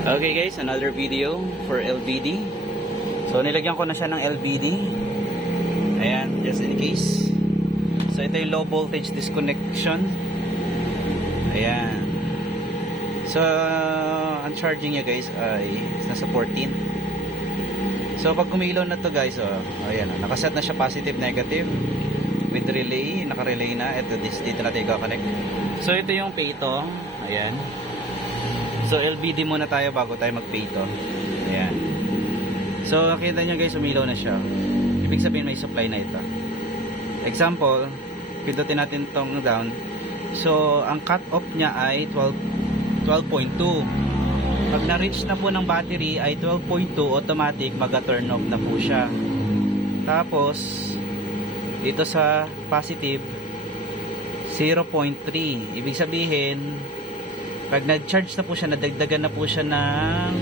Okay guys, another video for LVD. So nilagyan ko na siya ng LVD. Ayan, just in case. So ito yung low voltage disconnection. Ayan. So ang charging niya guys ay nasa 14. So pag kumilaw na to guys, ayan, nakaset na siya positive negative with relay, naka-relay na. Ito dito natin i-connect. So ito yung pito. Ayan. So LVD muna tayo bago tayo mag-pay ito. Ayan. So nakita nyo guys, umilaw na siya. Ibig sabihin may supply na ito. Example, pindutin natin tong down. So ang cut off niya ay 12.2. Pag na-reach na po ng battery ay 12.2, automatic mag-turn off na po siya. Tapos dito sa positive 0.3. Ibig sabihin pag nag-charge na po siya, nadagdagan na po siya ng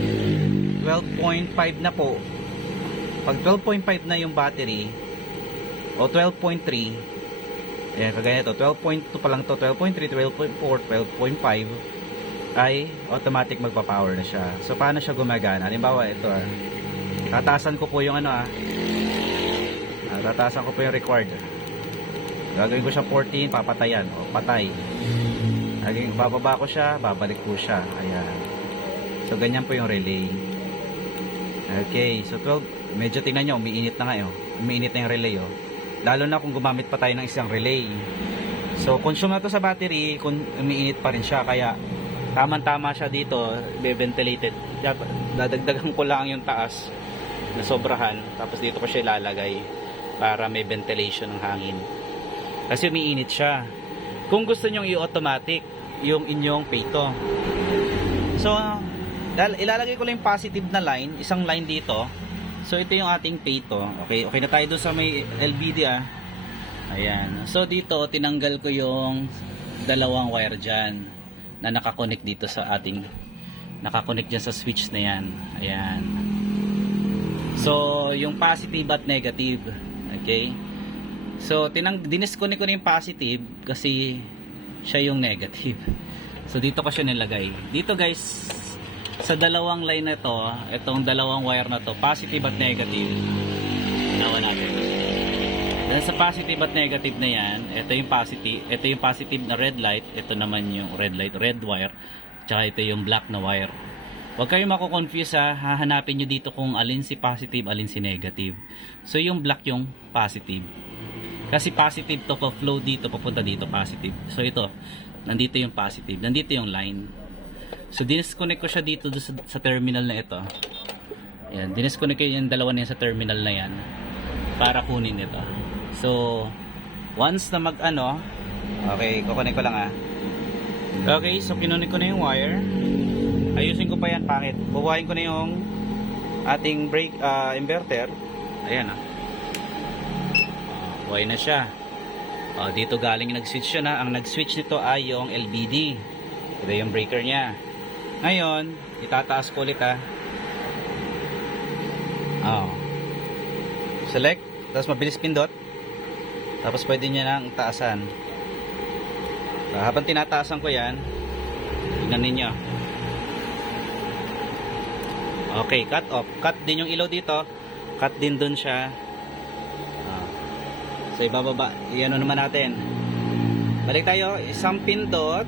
12.5 na po. Pag 12.5 na yung battery o 12.3, ayan, kagaya ito, 12.2 pa lang to, 12.3, 12.4, 12.5 ay automatic magpa-power na siya. So paano siya gumagana? Halimbawa ito, tatasan ko po yung tatasan ko po yung required. Gagawin ko siya 14, papatayan o patay. Laging bababa ko siya, babalik po siya. Ayan. So ganyan po yung relay. Okay, so 12, medyo tingnan nyo, umiinit na nga umiinit na yung relay lalo na kung gumamit pa tayo ng isang relay. So consume na to sa battery, umiinit pa rin siya, kaya tamang-tama siya dito, be-ventilated. Dadagdagan ko lang yung taas na sobrahan, tapos dito ko siya ilalagay para may ventilation ng hangin. Kasi umiinit siya. Kung gusto nyo i-automatic yung inyong pito, so ilalagay ko lang yung positive na line, isang line dito. So ito yung ating pito. Okay na tayo doon sa may LVD. Ayan. So dito tinanggal ko yung dalawang wire dyan na nakakonect dito sa ating, nakakonect dyan sa switch na yan. Ayan. So yung positive at negative. Okay. So dinisconnect ko na yung positive kasi siya yung negative. So dito ko siya nilagay. Dito guys, sa dalawang line na to, itong dalawang wire na to, positive at negative. Nawa natin. Then sa positive at negative na yan, ito yung positive na red light, ito naman yung red light, red wire, tsaka ito yung black na wire. Huwag kayong mako-confuse hahanapin nyo dito kung alin si positive, alin si negative. So yung black yung positive. Kasi positive to flow dito, papunta dito, positive. So ito, nandito yung positive, nandito yung line. So disconnect ko siya dito sa terminal na ito. Ayan, disconnect ko yung dalawa na yan sa terminal na yan para kunin ito. So once na okay, kukunin ko lang Okay, so kinunin ko na yung wire. Ayusin ko pa yan, pangit. Bubuhayin ko na yung ating brake inverter. Ayan buhay na siya. Dito galing nag-switch siya na. Ang nag-switch nito ay yung LVD. Ito yung breaker niya. Ngayon, itataas ko ulit select, tapos mabilis pindot. Tapos pwede niya nang taasan. Habang tinataasan ko yan, tingnan ninyo. Okay, cut off. Cut din yung ilaw dito. Cut din dun siya. So ibababa, naman natin. Balik tayo, isang pindot.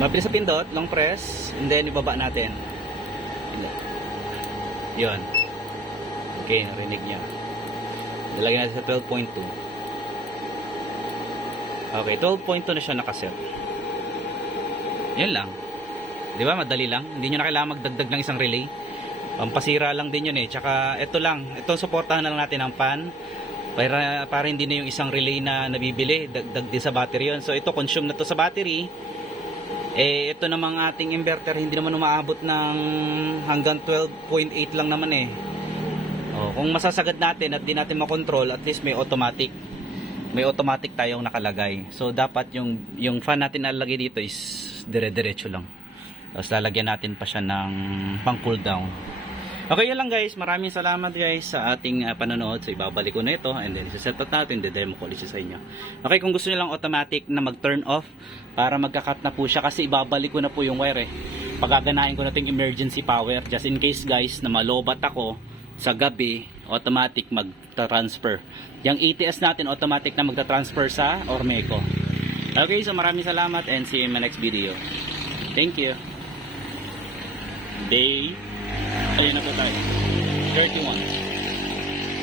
Mabilis sa pindot, long press, and then ibaba natin. Yun. Okay, narinig niya. Nilagay natin sa 12.2. Okay, 12.2 na siya nakaset. Yan lang. Di ba, madali lang. Hindi nyo na kailangan magdagdag ng isang relay. Pampasira lang din yun Tsaka ito lang, ito suportahan na lang natin ang pan. Para hindi na yung isang relay na nabibili, dagdag din sa battery yun. So ito, consume na to sa battery. Ito namang ating inverter, hindi naman umaabot ng hanggang 12.8 lang naman kung masasagad natin at di natin makontrol, at least may automatic tayong nakalagay. So dapat yung fan natin nalalagay dito is dire-diretso lang. Tapos lalagyan natin pa siya ng pang cool down. Okay, yun lang guys. Maraming salamat guys sa ating panonood. So ibabalik ko na ito and then isa-set up natin, de-demo ko ulit sa inyo. Okay, kung gusto niyo lang automatic na mag-turn off para magka-cut na po siya kasi ibabalik ko na po yung wire pagaganahin ko na itong emergency power just in case guys na malobat ako sa gabi, automatic magta-transfer. Yung ATS natin automatic na magta-transfer sa Ormeco. Okay, so maraming salamat and see you in my next video. Thank you. Ayun na po tayo. 31.